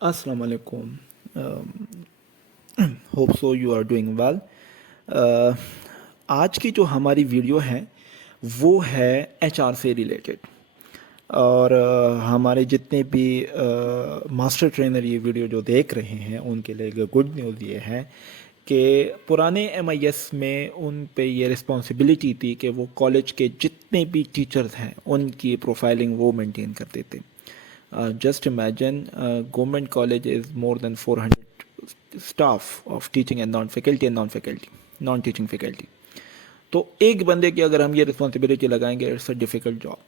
Assalamu alaikum. Hope so you are doing well. आज की जो हमारी वीडियो है वो है एचआर से रिलेटेड। और हमारे जितने भी मास्टर ट्रेनर ये वीडियो जो देख रहे हैं उनके लिए गुड न्यूज़ ये है कि पुराने एमआईएस में उन पे ये रिस्पॉन्सिबिलिटी थी कि वो कॉलेज के जितने भी टीचर्स हैं उनकी प्रोफाइलिंग वो मेंटेन करते थे। Just imagine, government college is more than 400 staff of teaching and non-faculty and non-teaching faculty. तो एक बंदे की अगर हम ये रिस्पॉन्सिबिलिटी लगाएंगे, इट्स अ डिफ़िकल्ट जॉब।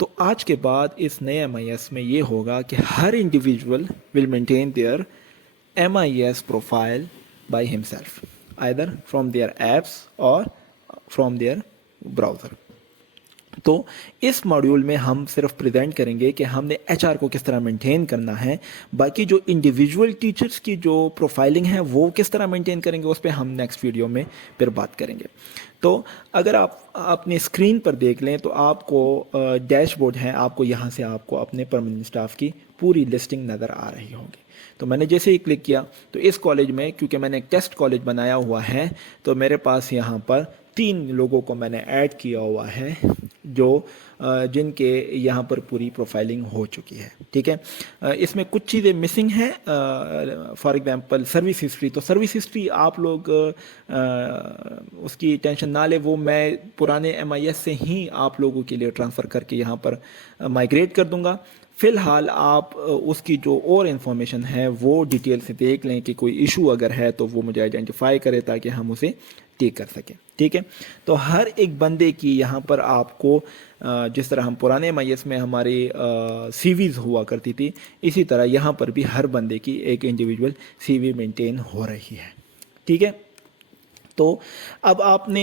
तो आज के बाद इस नए एमआईएस में ये होगा कि हर individual will maintain their MIS profile by himself, either from their apps और फ्रॉम देयर ब्राउज़र। तो इस मॉड्यूल में हम सिर्फ प्रेजेंट करेंगे कि हमने एचआर को किस तरह मेंटेन करना है। बाकी जो इंडिविजुअल टीचर्स की जो प्रोफाइलिंग है वो किस तरह मेंटेन करेंगे उस पर हम नेक्स्ट वीडियो में फिर बात करेंगे। तो अगर आप अपने स्क्रीन पर देख लें तो आपको डैशबोर्ड है, आपको यहाँ से आपको अपने परमानेंट स्टाफ की पूरी लिस्टिंग नज़र आ रही होगी। तो मैंने जैसे ही क्लिक किया तो इस कॉलेज में, क्योंकि मैंने एक टेस्ट कॉलेज बनाया हुआ है, तो मेरे पास यहाँ पर 3 लोगों को मैंने ऐड किया हुआ है जो जिनके यहाँ पर पूरी प्रोफाइलिंग हो चुकी है। ठीक है, इसमें कुछ चीज़ें मिसिंग हैं। फॉर एग्जांपल सर्विस हिस्ट्री, तो सर्विस हिस्ट्री आप लोग उसकी टेंशन ना ले, वो मैं पुराने एमआईएस से ही आप लोगों के लिए ट्रांसफ़र करके यहाँ पर माइग्रेट कर दूँगा। फ़िलहाल आप उसकी जो और इन्फॉर्मेशन है वो डिटेल से देख लें कि कोई इशू अगर है तो वो मुझे आइडेंटिफाई करे ताकि हम उसे टेक कर सकें। ठीक है, तो हर एक बंदे की यहाँ पर आपको जिस तरह हम पुराने एमआईएस में हमारी सीवीज़ हुआ करती थी, इसी तरह यहाँ पर भी हर बंदे की एक इंडिविजुअल सीवी मेंटेन हो रही है। ठीक है, तो अब आपने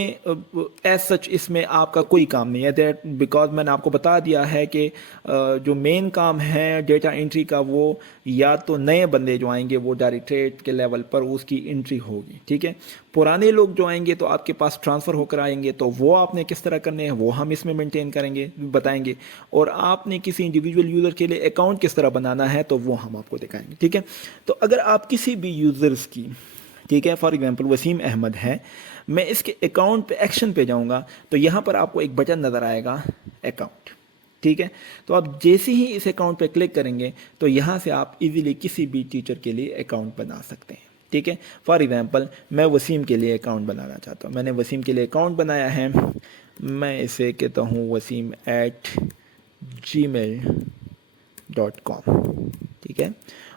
एज सच इसमें आपका कोई काम नहीं है, दैट बिकॉज मैंने आपको बता दिया है कि जो मेन काम है डेटा एंट्री का वो या तो नए बंदे जो आएंगे वो डायरेक्टरेट के लेवल पर उसकी एंट्री होगी। ठीक है, पुराने लोग जो आएंगे तो आपके पास ट्रांसफ़र होकर आएंगे तो वो आपने किस तरह करने हैं वो हम इसमें मेंटेन करेंगे, बताएंगे। और आपने किसी इंडिविजुअल यूज़र के लिए अकाउंट किस तरह बनाना है तो वो हम आपको दिखाएंगे। ठीक है, तो अगर आप किसी भी यूज़र्स की, ठीक है, फॉर एग्जांपल वसीम अहमद है, मैं इसके अकाउंट पे एक्शन पे जाऊंगा तो यहाँ पर आपको एक बटन नज़र आएगा अकाउंट। ठीक है, तो आप जैसे ही इस अकाउंट पे क्लिक करेंगे तो यहाँ से आप इजीली किसी भी टीचर के लिए अकाउंट बना सकते हैं। ठीक है, फॉर एग्जांपल मैं वसीम के लिए अकाउंट बनाना चाहता हूँ, मैंने वसीम के लिए अकाउंट बनाया है, मैं इसे कहता हूँ wasim@gmail.com। ठीक है,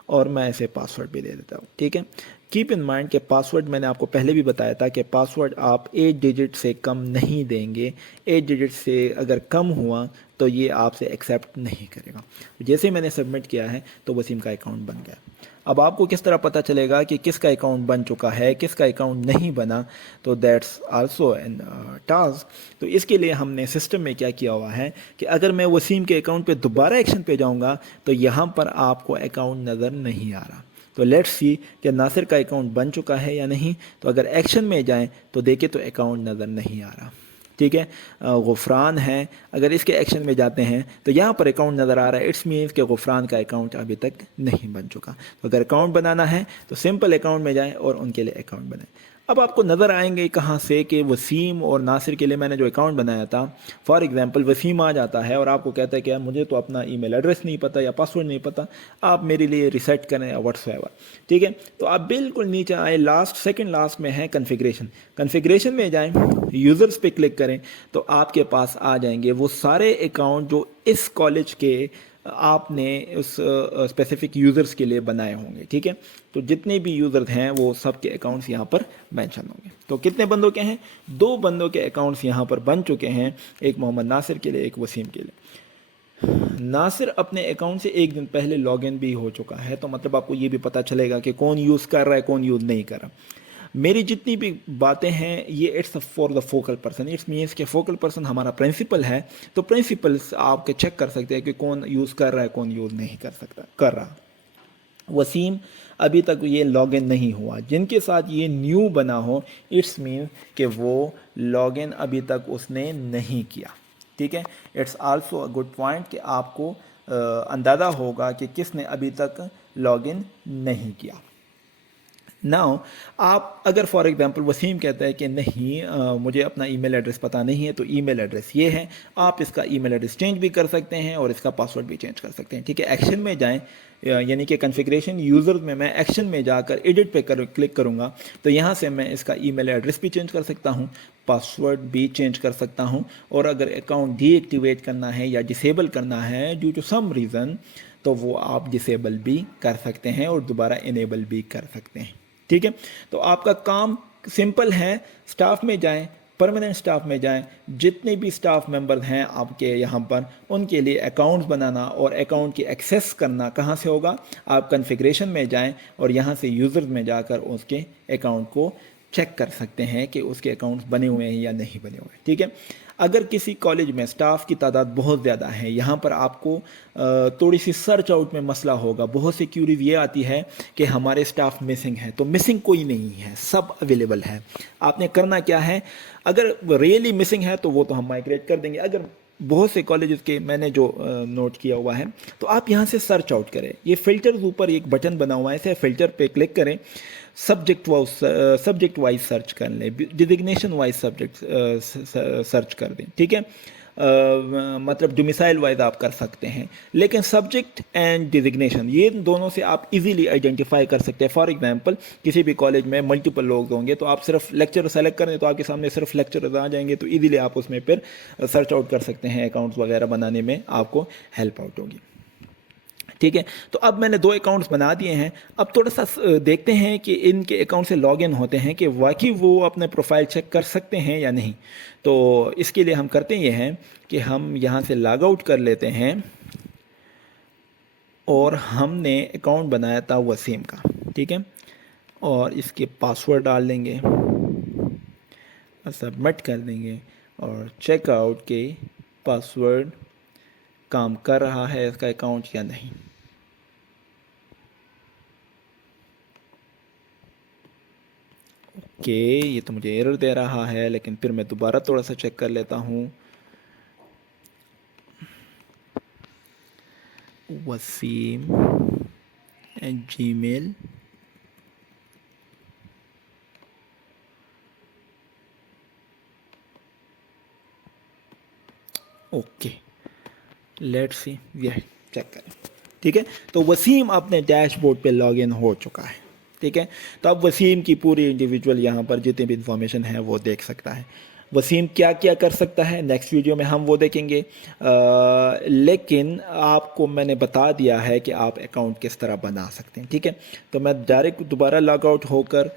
और मैं इसे पासवर्ड भी दे देता हूँ। ठीक है, कीप इन माइंड कि पासवर्ड मैंने आपको पहले भी बताया था कि पासवर्ड आप 8 डिजिट से कम नहीं देंगे। 8 डिजिट से अगर कम हुआ तो ये आपसे एक्सेप्ट नहीं करेगा। जैसे ही मैंने सबमिट किया है तो वसीम का अकाउंट बन गया। अब आपको किस तरह पता चलेगा कि किसका अकाउंट बन चुका है, किसका अकाउंट नहीं बना, तो दैट्स आल्सो एन टास्क। तो इसके लिए हमने सिस्टम में क्या किया हुआ है कि अगर मैं वसीम के अकाउंट पे दोबारा एक्शन पे जाऊंगा तो यहाँ पर आपको अकाउंट नज़र नहीं आ रहा। तो लेट्स सी कि नासिर का अकाउंट बन चुका है या नहीं। तो अगर एक्शन में जाएं तो देखें तो अकाउंट नज़र नहीं आ रहा। ठीक है, गुफरान है, अगर इसके एक्शन में जाते हैं तो यहाँ पर अकाउंट नज़र आ रहा है, इट्स मीन्स कि गुफरान का अकाउंट अभी तक नहीं बन चुका। तो अगर अकाउंट बनाना है तो सिंपल अकाउंट में जाएं और उनके लिए अकाउंट बनाएं। अब आपको नज़र आएंगे कहाँ से कि वसीम और नासिर के लिए मैंने जो अकाउंट बनाया था, फॉर एग्जांपल वसीम आ जाता है और आपको कहता है कि यार मुझे तो अपना ईमेल एड्रेस नहीं पता या पासवर्ड नहीं पता, आप मेरे लिए रिसेट करें या व्हाट्सएवर। ठीक है, तो आप बिल्कुल नीचे आए, लास्ट सेकंड लास्ट में है कन्फिग्रेशन। कन्फिग्रेशन में जाएं, यूज़र्स पे क्लिक करें तो आपके पास आ जाएंगे वो सारे अकाउंट जो इस कॉलेज के आपने उस स्पेसिफिक यूज़र्स के लिए बनाए होंगे। ठीक है, तो जितने भी यूज़र्स हैं वो सब के अकाउंट्स यहाँ पर मेंशन होंगे। तो कितने बंदों के हैं? 2 बंदों के अकाउंट्स यहाँ पर बन चुके हैं, एक मोहम्मद नासिर के लिए, एक वसीम के लिए। नासिर अपने अकाउंट से एक दिन पहले लॉगिन भी हो चुका है, तो मतलब आपको ये भी पता चलेगा कि कौन यूज़ कर रहा है कौन यूज़ नहीं कर रहा। मेरी जितनी भी बातें हैं ये it's for the focal person, it's means के फोकल पर्सन हमारा प्रिंसिपल है, तो प्रिंसिपल्स आपके चेक कर सकते हैं कि कौन यूज़ कर रहा है कौन यूज़ नहीं कर रहा। वसीम अभी तक ये लॉगिन नहीं हुआ, जिनके साथ ये न्यू बना हो इट्स मीन कि वो लॉगिन अभी तक उसने नहीं किया। ठीक है, it's also a good point कि आपको अंदाज़ा होगा कि किसने अभी तक लॉग इन नहीं किया। नाउ आप अगर फॉर एग्जांपल वसीम कहता है कि नहीं मुझे अपना ईमेल एड्रेस पता नहीं है, तो ईमेल एड्रेस ये है, आप इसका ईमेल एड्रेस चेंज भी कर सकते हैं और इसका पासवर्ड भी चेंज कर सकते हैं। ठीक है, एक्शन में जाएं, यानी कि कॉन्फ़िगरेशन यूज़र में मैं एक्शन में जाकर एडिट पे क्लिक करूँगा, तो यहाँ से मैं इसका ईमेल एड्रेस भी चेंज कर सकता हूँ, पासवर्ड भी चेंज कर सकता हूँ, और अगर अकाउंट डीएक्टिवेट करना है या डिसेबल करना है ड्यू टू सम रीज़न, तो वो आप डिसेबल भी कर सकते हैं और दोबारा इनेबल भी कर सकते हैं। ठीक है, तो आपका काम सिंपल है, स्टाफ में जाएं, परमानेंट स्टाफ में जाएं, जितने भी स्टाफ मेंबर हैं आपके यहाँ पर, उनके लिए अकाउंट्स बनाना और अकाउंट की एक्सेस करना कहाँ से होगा, आप कॉन्फ़िगरेशन में जाएं और यहाँ से यूज़र्स में जाकर उसके अकाउंट को चेक कर सकते हैं कि उसके अकाउंट्स बने हुए हैं या नहीं बने हुए हैं। ठीक है, अगर किसी कॉलेज में स्टाफ की तादाद बहुत ज़्यादा है, यहाँ पर आपको थोड़ी सी सर्च आउट में मसला होगा। बहुत सी क्यूरीज ये आती है कि हमारे स्टाफ मिसिंग है, तो मिसिंग कोई नहीं है, सब अवेलेबल है। आपने करना क्या है, अगर रियली मिसिंग है तो वो तो हम माइग्रेट कर देंगे। अगर बहुत से कॉलेजेस के मैंने जो नोट किया हुआ है, तो आप यहाँ से सर्च आउट करें, ये फ़िल्टर्स ऊपर एक बटन बना हुआ है, ऐसे फ़िल्टर पे क्लिक करें, सब्जेक्ट वाइज सर्च कर लें, डिजिग्नेशन वाइज सब्जेक्ट सर्च कर दें। ठीक है, मतलब डोमिसाइल वाइज आप कर सकते हैं, लेकिन सब्जेक्ट एंड डिजिग्नेशन ये दोनों से आप इजीली आइडेंटिफाई कर सकते हैं। फॉर एग्जांपल किसी भी कॉलेज में मल्टीपल लोग होंगे, तो आप सिर्फ लेक्चर सेलेक्ट करें तो आपके सामने सिर्फ लेक्चर आ जाएंगे, तो इजीली आप उसमें फिर सर्च आउट कर सकते हैं, अकाउंट्स वगैरह बनाने में आपको हेल्प आउट होगी। ठीक है, तो अब मैंने 2 अकाउंट्स बना दिए हैं। अब थोड़ा सा देखते हैं कि इनके अकाउंट से लॉग इन होते हैं कि वाकई वो अपने प्रोफाइल चेक कर सकते हैं या नहीं। तो इसके लिए हम करते ये हैं कि हम यहाँ से लॉग आउट कर लेते हैं, और हमने अकाउंट बनाया था वसीम का। ठीक है, और इसके पासवर्ड डाल देंगे, सबमिट कर देंगे, और चेकआउट के पासवर्ड काम कर रहा है इसका अकाउंट या नहीं। ओके, ये तो मुझे एरर दे रहा है, लेकिन फिर मैं दोबारा थोड़ा सा चेक कर लेता हूँ। Waseem @gmail okay, let's see, ये चेक करें। ठीक है, तो वसीम अपने डैशबोर्ड पे लॉगिन हो चुका है। ठीक है, तो अब वसीम की पूरी इंडिविजुअल यहाँ पर जितनी भी इंफॉर्मेशन है वो देख सकता है। वसीम क्या क्या कर सकता है नेक्स्ट वीडियो में हम वो देखेंगे, लेकिन आपको मैंने बता दिया है कि आप अकाउंट किस तरह बना सकते हैं। ठीक है, तो मैं डायरेक्ट दोबारा लॉग आउट होकर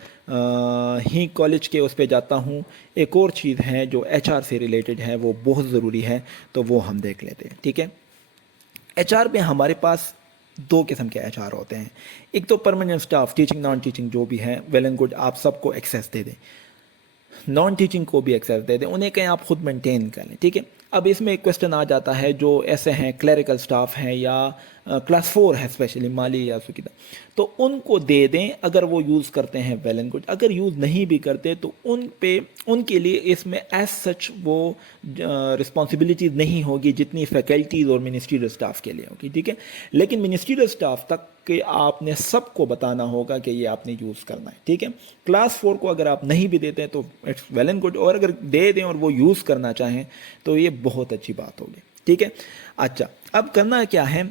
ही कॉलेज के उस पर जाता हूँ। एक और चीज़ है जो HR से रिलेटेड है, वो बहुत ज़रूरी है, तो वो हम देख लेते हैं। ठीक है, HR में हमारे पास 2 किस्म के HR होते हैं। एक तो permanent staff, teaching non teaching जो भी है, वेल एंड गुड, आप सबको एक्सेस दे दें, नॉन टीचिंग को भी एक्सेस दे दें, उन्हें कहीं आप खुद मेंटेन कर लें। ठीक है, अब इसमें एक क्वेश्चन आ जाता है, जो ऐसे हैं क्लरिकल स्टाफ हैं या क्लास 4 है, स्पेशली माली या सुकिदा, तो उनको दे दें अगर वो यूज़ करते हैं, वेल एंड गुड। अगर यूज़ नहीं भी करते तो उनके लिए इसमें एज सच वो रिस्पॉन्सिबिलिटीज़ नहीं होगी जितनी फैकल्टीज़ और मिनिस्ट्रियल स्टाफ के लिए होगी। ठीक है, लेकिन मिनिस्ट्रियल स्टाफ तक के आपने सबको बताना होगा कि ये आपने यूज़ करना है। ठीक है, क्लास 4 को अगर आप नहीं भी देते तो इट्स वेल एंड गुड, और अगर दे दें और वो यूज़ करना चाहें तो ये बहुत अच्छी बात होगी। ठीक है, अच्छा, अब करना क्या है,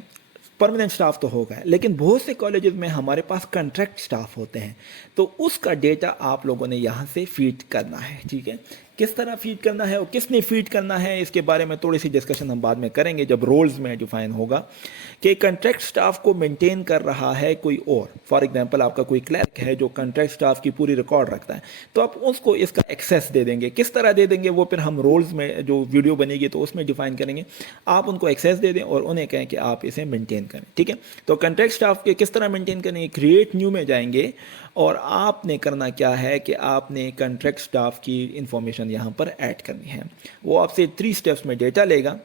परमानेंट स्टाफ तो होगा, लेकिन बहुत से कॉलेजेस में हमारे पास कॉन्ट्रैक्ट स्टाफ होते हैं, तो उसका डेटा आप लोगों ने यहाँ से फीड करना है। ठीक है, किस तरह फीड करना है और किसने फीड करना है, इसके बारे में थोड़ी सी डिस्कशन हम बाद में करेंगे जब रोल्स में डिफाइन होगा कि कॉन्ट्रैक्ट स्टाफ को मेंटेन कर रहा है कोई और। फॉर एग्जांपल आपका कोई क्लर्क है जो कॉन्ट्रैक्ट स्टाफ की पूरी रिकॉर्ड रखता है, तो आप उसको इसका एक्सेस दे देंगे। किस तरह दे देंगे वो फिर हम रोल्स में जो वीडियो बनेगी तो उसमें डिफाइन करेंगे। आप उनको एक्सेस दे दें और उन्हें कहें कि आप इसे मेंटेन करें। ठीक है, तो कॉन्ट्रैक्ट स्टाफ के किस तरह मेंटेन करेंगे, क्रिएट न्यू में जाएंगे, और आपने करना क्या है कि आपने कॉन्ट्रैक्ट स्टाफ की इंफॉर्मेशन यहाँ पर ऐड करनी है। वो आपसे 3 स्टेप्स में डेटा लेगा,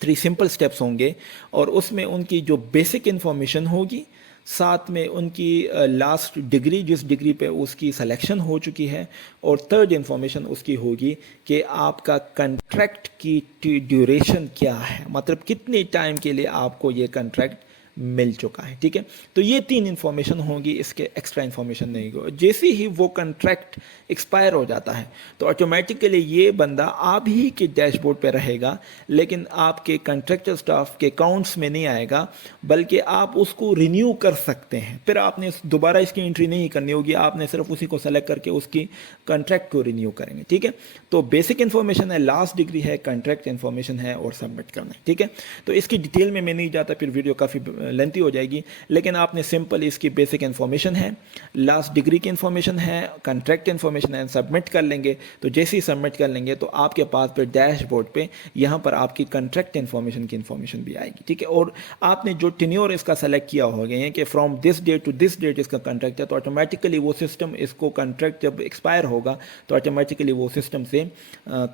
3 सिंपल स्टेप्स होंगे, और उसमें उनकी जो बेसिक इंफॉर्मेशन होगी, साथ में उनकी लास्ट डिग्री, जिस डिग्री पे उसकी सिलेक्शन हो चुकी है, और थर्ड इंफॉर्मेशन उसकी होगी कि आपका कॉन्ट्रैक्ट की ड्यूरेशन क्या है, मतलब कितने टाइम के लिए आपको ये कॉन्ट्रैक्ट مل چکا ہے. ٹھیک ہے, تو یہ 3 انفارمیشن ہوں گی, اس کے ایکسٹرا انفارمیشن نہیں ہوگی. جیسے ہی وہ کنٹریکٹ ایکسپائر ہو جاتا ہے تو آٹومیٹیکلی یہ بندہ آپ ہی کے ڈیش بورڈ پہ رہے گا, لیکن آپ کے کنٹریکچر اسٹاف کے اکاؤنٹس میں نہیں آئے گا, بلکہ آپ اس کو رینیو کر سکتے ہیں. پھر آپ نے دوبارہ اس کی انٹری نہیں کرنی ہوگی, آپ نے صرف اسی کو سلیکٹ کر کے اس کی کنٹریکٹ کو رینیو کریں گے. ٹھیک ہے, تو بیسک انفارمیشن ہے, لاسٹ ڈگری ہے, کنٹریکٹ انفارمیشن ہے اور سبمٹ کرنا ہے. ٹھیک ہے, تو اس کی ڈیٹیل میں نہیں جاتا, پھر ویڈیو کافی لینتھی ہو جائے گی, لیکن آپ نے سمپل اس کی بیسک انفارمیشن ہے, لاسٹ ڈگری کی انفارمیشن ہے, کنٹریکٹ انفارمیشن ہے, سبمٹ کر لیں گے. تو جیسے ہی سبمٹ کر لیں گے تو آپ کے پاس پھر ڈیش بورڈ پہ یہاں پر آپ کی کنٹریکٹ انفارمیشن کی انفارمیشن بھی آئے گی. ٹھیک ہے, اور آپ نے جو ٹینیور اس کا سلیکٹ کیا ہو گئے ہیں کہ from this date to this date اس کا کنٹریکٹ ہے, تو آٹومیٹیکلی وہ سسٹم اس کو کنٹریکٹ جب ایکسپائر ہوگا تو آٹومیٹیکلی وہ سسٹم سے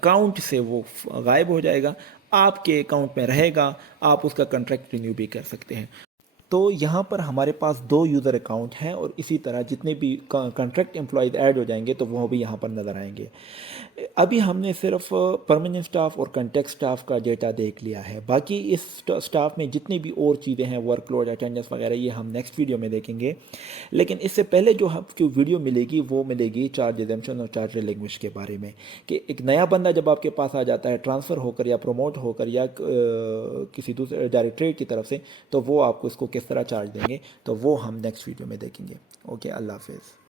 کاؤنٹ سے وہ غائب ہو جائے گا, آپ کے اکاؤنٹ میں رہے گا, آپ اس کا کنٹریکٹ رینیو بھی کر سکتے ہیں. تو یہاں پر ہمارے پاس 2 یوزر اکاؤنٹ ہیں, اور اسی طرح جتنے بھی کنٹریکٹ امپلائیز ایڈ ہو جائیں گے تو وہ بھی یہاں پر نظر آئیں گے. ابھی ہم نے صرف پرماننٹ سٹاف اور کنٹیکٹ سٹاف کا ڈیٹا دیکھ لیا ہے, باقی اس سٹاف میں جتنی بھی اور چیزیں ہیں, ورک لوڈ, اٹینڈنس وغیرہ, یہ ہم نیکسٹ ویڈیو میں دیکھیں گے. لیکن اس سے پہلے جو ہم کی ویڈیو ملے گی وہ ملے گی چارج ریڈیمپشن اور چارج ریلنگوش کے بارے میں, کہ ایک نیا بندہ جب آپ کے پاس آ جاتا ہے ٹرانسفر ہو کر یا پروموٹ ہو کر یا کسی دوسرے ڈائریکٹریٹ کی طرف سے, تو وہ آپ کو اس کو کس طرح چارج دیں گے, تو وہ ہم نیکسٹ ویڈیو میں دیکھیں گے. اوکے, اللہ حافظ.